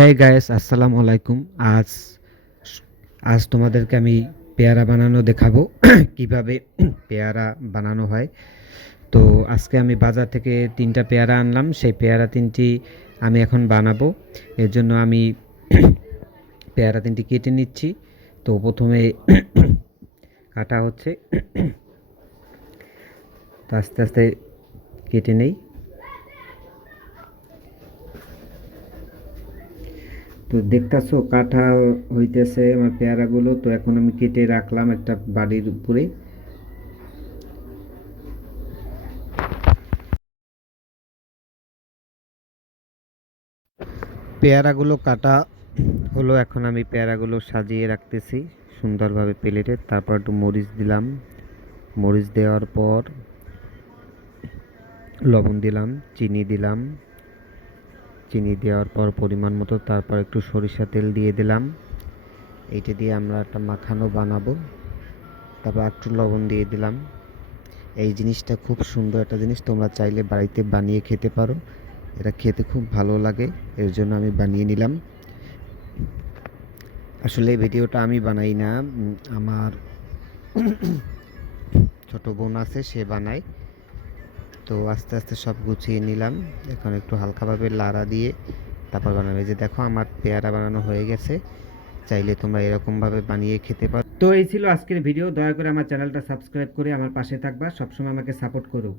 হ্যাঁ গাইস, আসসালামু আলাইকুম। আজ আজ তোমাদেরকে আমি পেয়ারা বানানো দেখাবো কিভাবে পেয়ারা বানানো হয়। তো আজকে আমি বাজার থেকে 3টা পেয়ারা আনলাম, সেই পেয়ারা 3টি আমি এখন বানাবো। এর জন্য আমি পেয়ারা 3টি কেটে নিচ্ছি। তো প্রথমে কাটা হচ্ছে, তো আস্তে আস্তে কেটে নেই। তো দেখতেছো কাটা হইতেছে আমার পেয়ারাগুলো। তো এখন আমি কেটে রাখলাম একটা বাড়ির উপরে। পেয়ারাগুলো কাটা হলো, এখন আমি পেয়ারাগুলো সাজিয়ে রাখতেছি সুন্দরভাবে প্লেটে। তারপর একটু মরিচ দিলাম, মরিচ দেওয়ার পর লবণ দিলাম, চিনি দিলাম, চিনি দেওয়ার পর পরিমাণ মতো, তারপর একটু সরিষা তেল দিয়ে দিলাম। এইটা দিয়ে আমরা একটা মাখানো বানাবো। তারপর একটু লবণ দিয়ে দিলাম। এই জিনিসটা খুব সুন্দর একটা জিনিস, তোমরা চাইলে বাড়িতে বানিয়ে খেতে পারো। এটা খেতে খুব ভালো লাগে, এর জন্য আমি বানিয়ে নিলাম। আসলে এই ভিডিওটা আমি বানাই না, আমার ছোট বোন আছে, সে বানায়। তো আস্তে আস্তে সব গুছিয়ে নিলাম। এখন একটু হালকাভাবে লাড়া দিয়ে তারপর বানাবে। যে দেখো আমার পেয়ারা বানানো হয়ে গেছে। চাইলে তোমরা এরকমভাবে বানিয়ে খেতে পারো। তো এই ছিল আজকের ভিডিও। দয়া করে আমার চ্যানেলটা সাবস্ক্রাইব করে আমার পাশে থাকবা, সবসময় আমাকে সাপোর্ট করো।